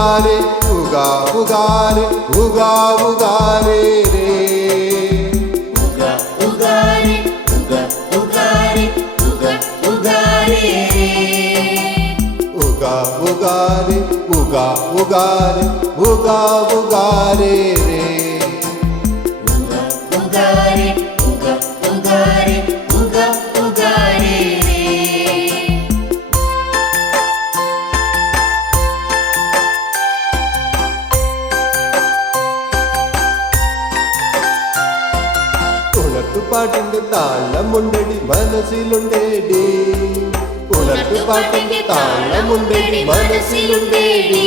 ಉಗಾರೆ ಉಗಾ ಉಗಾರೆ ಉಗಾ ಉಗಾರೆ ರೇ ಉಗಾ ಉಗಾರೆ ಉಗಾ ಉಗಾರೆ ಉಗಾ ಉಗಾರೆ ಉಗಾ ಉಗಾರೆ ಉಗಾ ಉಗಾರೆ ಉಗಾ ಉಗಾರೆ ರೇ ಉಗಾ ಉಗಾರೆ ಉಗಾ ಉಗಾರೆ ഉണർത്തുപാട്ടിന്റെ താളമുണ്ടടി മനസ്സിലുണ്ടേടി. ഉണർത്തുപാട്ടിന്റെ താളമുണ്ടടി മനസ്സിലുണ്ടേടി.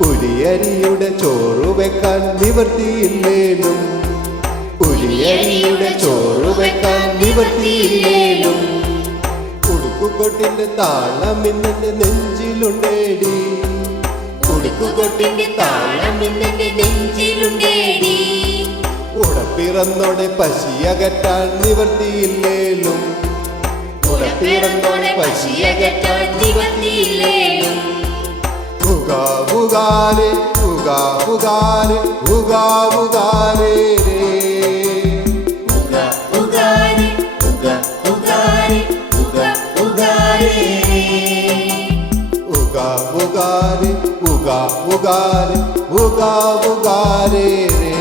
ഉരിയരിയുടെ ചോറ് വെക്കാൻ നിവർത്തിയില്ലേലും. ഉരിയരിയുടെ ചോറ് വെക്കാൻ നിവർത്തിയില്ലേലും. ഉടുക്കുകൊട്ടിന്റെ താളം ഇന്നെ നെഞ്ചിലുണ്ടേടി. ഉടുക്കുകൊട്ടിന്റെ താളം ഇന്നെ നെഞ്ചിലുണ്ടേടി. ഉടപ്പിറന്നോടെ പശിയകറ്റാൻ നിവർത്തിയില്ലേലും. ഉടപ്പിറന്നോടെ പശിയകറ്റാൻ നിവർത്തിയില്ലേലും. ഉഗാ ഉകാവുകാരെ ഉഗാ Uga, ഉഗാ uga, ഉഗാ uga, ഉഗാ re.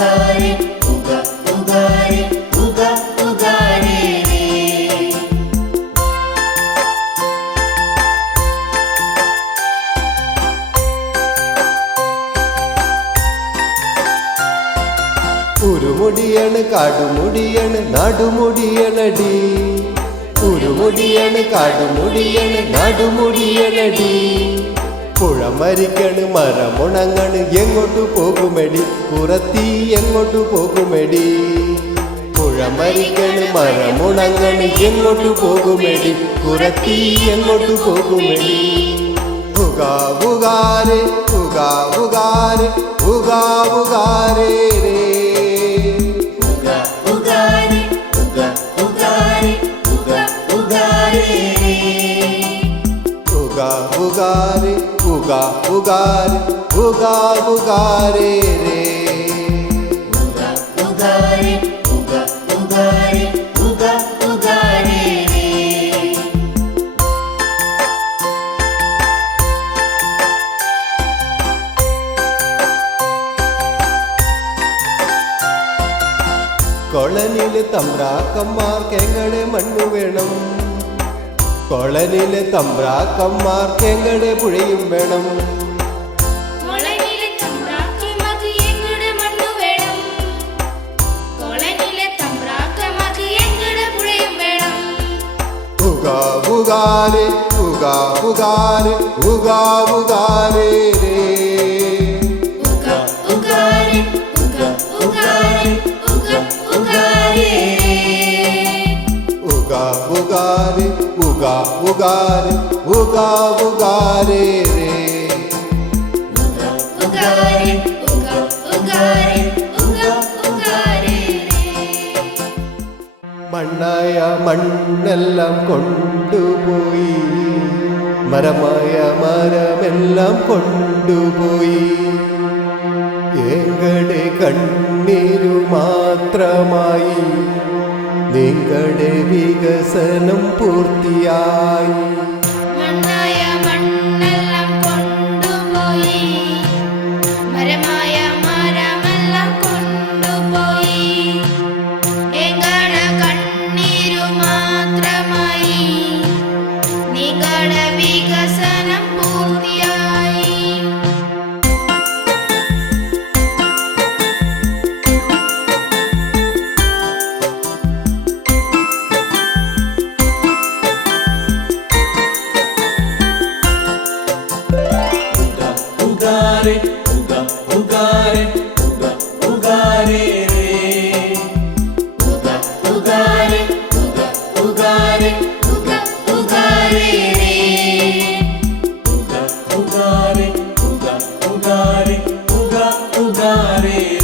ഉരുമുടിയണ് уга, угаре, уга, угаре. കുരുമുടിയാണ് നാടുമുടിയണടി കുരുമുടിയാണ് കാടുമുടിയാണ് നാടുമുടിയണടി പുഴമരിക്കണ് മരമുണങ്ങണ് എങ്ങോട്ടു പോകുമെടി പുറത്തി എങ്ങോട്ടു പോകുമെടി പുഴമരിക്കണ് മരമുണങ്ങണ് എങ്ങോട്ടു പോകുമെടി പുറത്തി എങ്ങോട്ടു പോകുമെടി ഉഗാ ഉഗാരെ ഉഗാ Ugare उगा उगारे उगा उगारे रे उगा उगारे उगा उगारे उगा उगारे रे കൊളനിൽ തമ്പ്രാക്കന്മാർക്ക് എങ്ങനെ മണ്ണു വേണം കൊളനിലെ തമ്പ്രാക്കന്മാർക്ക് എങ്ങടെ പുഴയും വേണം? ഉഗാ ഉഗാരെ ഉഗാ ഉഗാരെ ഉഗാ ഉഗാരെ രേ. മണ്ണായ മണ്ണെല്ലാം കൊണ്ടുപോയി. മരമായ മരമെല്ലാം കൊണ്ടുപോയി. എങ്ങടെ കണ്ണീരു മാത്രമായി. നിങ്ങളുടെ വികസനം പൂർത്തിയായി. গারে